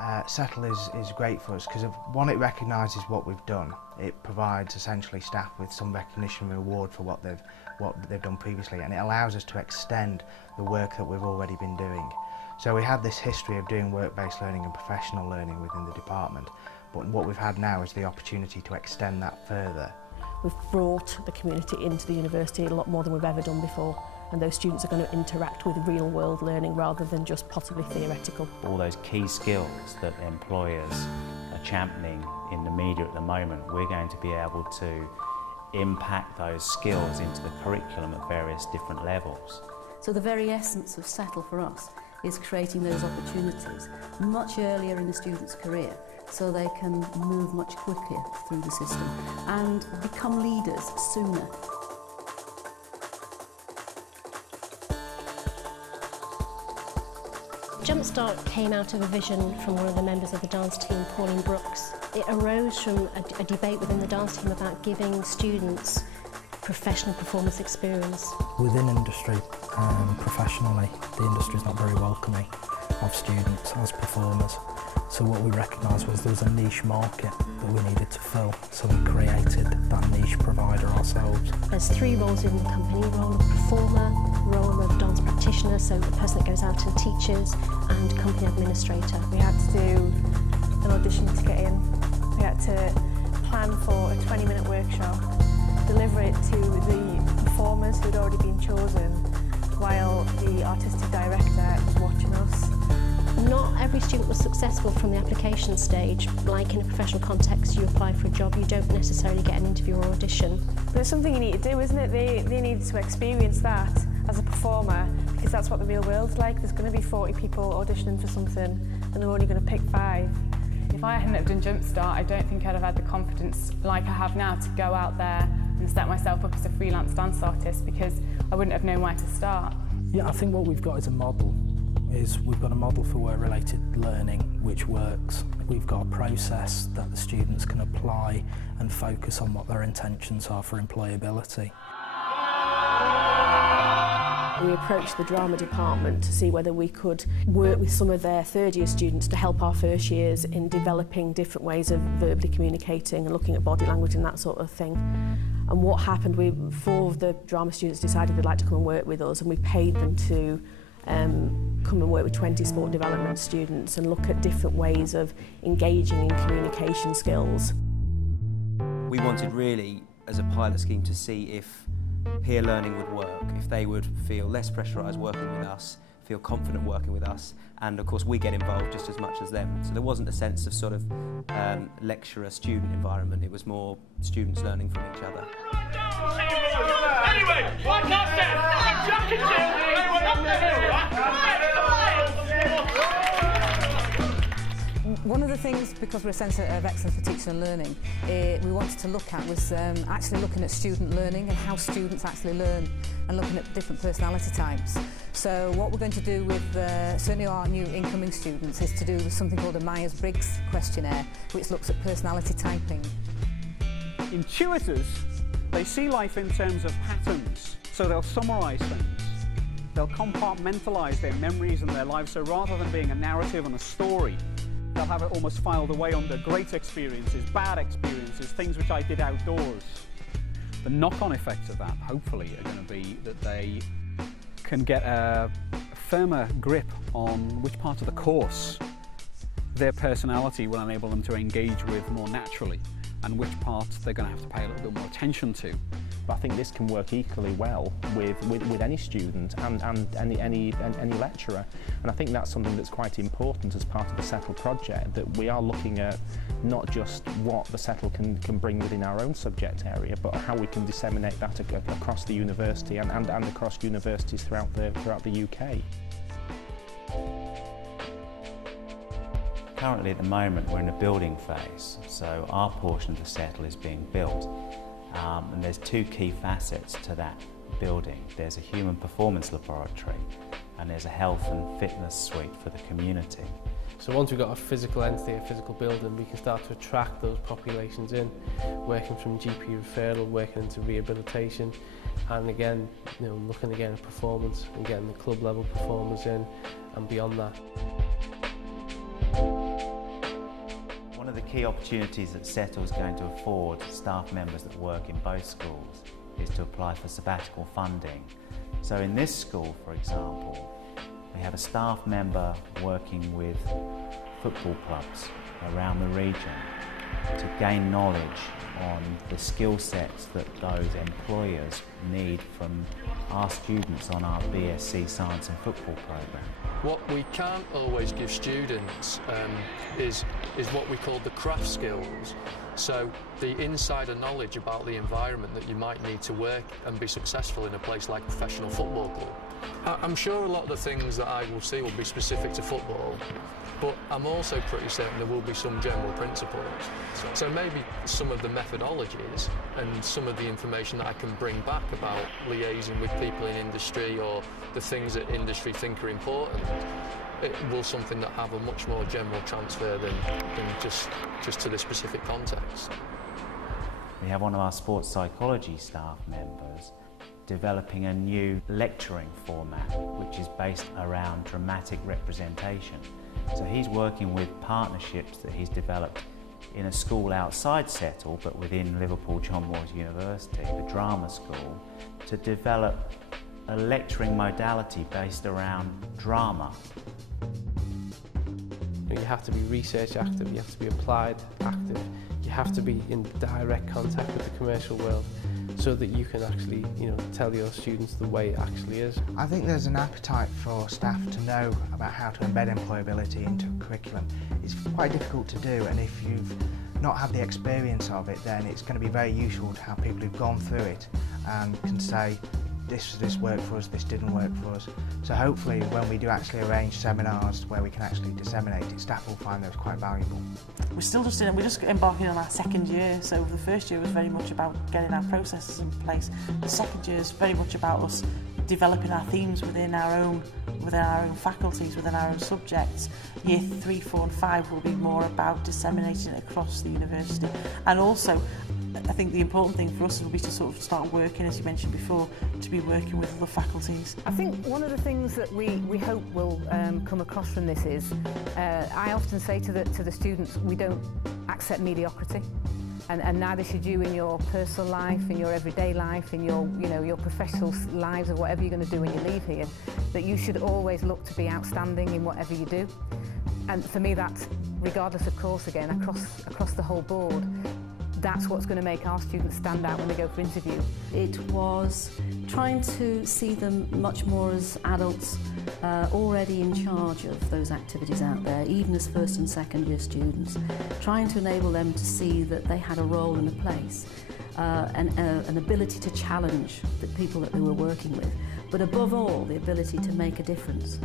Cetl is great for us because, one, it recognises what we've done. It provides essentially staff with some recognition and reward for what they've done previously, and it allows us to extend the work that we've already been doing. So we had this history of doing work-based learning and professional learning within the department, but what we've had now is the opportunity to extend that further. We've brought the community into the university a lot more than we've ever done before, and those students are going to interact with real-world learning rather than just possibly theoretical. All those key skills that employers are championing in the media at the moment, we're going to be able to impact those skills into the curriculum at various different levels. So the very essence of Cetl for us is creating those opportunities much earlier in the student's career so they can move much quicker through the system and become leaders sooner. Jumpstart came out of a vision from one of the members of the dance team, Pauline Brooks. It arose from a debate within the dance team about giving students professional performance experience. Within industry, professionally, the industry is not very welcoming of students as performers. So what we recognised was there was a niche market that we needed to fill, so we created that niche provider ourselves. There's 3 roles in the company: role of performer, role of dance practitioner, so the person that goes out and teaches, and company administrator. We had to do an audition to get in. We had to plan for a 20-minute workshop, deliver it to the performers who'd already been chosen, while the artistic director was watching us. Not every student was successful from the application stage. Like in a professional context, you apply for a job, you don't necessarily get an interview or audition. But it's something you need to do, isn't it? They needed to experience that as a performer, because that's what the real world's like. There's going to be 40 people auditioning for something, and they're only going to pick 5. If I hadn't have done Jumpstart, I don't think I'd have had the confidence like I have now to go out there and set myself up as a freelance dance artist, because I wouldn't have known where to start. Yeah, I think what we've got is a model. We've got a model for work-related learning which works. We've got a process that the students can apply and focus on what their intentions are for employability. We approached the drama department to see whether we could work with some of their third-year students to help our first years in developing different ways of verbally communicating and looking at body language and that sort of thing. And what happened, 4 of the drama students decided they'd like to come and work with us, and we paid them to come and work with 20 sport development students and look at different ways of engaging in communication skills. We wanted really, as a pilot scheme, to see if peer learning would work, if they would feel less pressurised working with us, feel confident working with us, and of course we get involved just as much as them. So there wasn't a sense of sort of lecturer-student environment, it was more students learning from each other. Anyway, like I said, Jack and Jill, everyone up the hill, right? One of the things, because we're a centre of excellence for teaching and learning, we wanted to look at was actually looking at student learning and how students actually learn, and looking at different personality types. So what we're going to do with certainly our new incoming students is to do something called a Myers-Briggs questionnaire, which looks at personality typing. Intuitors, they see life in terms of patterns, so they'll summarise things. They'll compartmentalise their memories and their lives, so rather than being a narrative and a story, they'll have it almost filed away under great experiences, bad experiences, things which I did outdoors. The knock-on effects of that, hopefully, are going to be that they can get a firmer grip on which part of the course their personality will enable them to engage with more naturally, and which parts they're going to have to pay a little bit more attention to. But I think this can work equally well with any student and any lecturer. And I think that's something that's quite important as part of the Cetl project, that we are looking at not just what the Cetl can bring within our own subject area, but how we can disseminate that across the university and across universities throughout the UK. Currently at the moment we're in a building phase, so our portion of the Cetl is being built. And there's 2 key facets to that building. There's a human performance laboratory and there's a health and fitness suite for the community. So once we've got a physical entity, a physical building, we can start to attract those populations in, working from GP referral, working into rehabilitation, and again, looking again at performance and getting the club level performers in and beyond that. key opportunities that Cetl is going to afford staff members that work in both schools is to apply for sabbatical funding. So in this school, for example, we have a staff member working with football clubs around the region to gain knowledge on the skill sets that those employers need from our students on our BSc Science and Football programme. What we can't always give students is what we call the craft skills. So the insider knowledge about the environment that you might need to work and be successful in a place like a professional football club. I'm sure a lot of the things that I will see will be specific to football, but I'm also pretty certain there will be some general principles. So maybe some of the methodologies and some of the information that I can bring back about liaising with people in industry or the things that industry think are important, it will something that have a much more general transfer than just to this specific context. We have one of our sports psychology staff members developing a new lecturing format which is based around dramatic representation. So he's working with partnerships that he's developed in a school outside Cetl but within Liverpool John Moores University, the drama school, to develop a lecturing modality based around drama. You have to be research active, you have to be applied active, you have to be in direct contact with the commercial world so that you can actually, tell your students the way it actually is. I think there's an appetite for staff to know about how to embed employability into curriculum. It's quite difficult to do, and if you've not had the experience of it, then it's going to be very useful to have people who've gone through it and can say, this worked for us, this didn't work for us. So hopefully when we do actually arrange seminars where we can actually disseminate it, staff will find those quite valuable. We're just embarking on our second year, so the first year was very much about getting our processes in place. The second year is very much about us developing our themes within our own faculties, within our own subjects. Year 3, 4 and 5 will be more about disseminating it across the university. And also, I think the important thing for us will be to sort of start working, as you mentioned before, to be working with other faculties. I think one of the things that we hope will come across from this is, I often say to the students, we don't accept mediocrity. And neither should you in your personal life, in your everyday life, in your professional lives, or whatever you're going to do when you leave here, that you should always look to be outstanding in whatever you do. And for me, that's regardless of course, again, across the whole board. That's what's going to make our students stand out when they go for interview. It was trying to see them much more as adults already in charge of those activities out there, even as first and second year students, trying to enable them to see that they had a role and a place, an ability to challenge the people that they were working with, but above all, the ability to make a difference.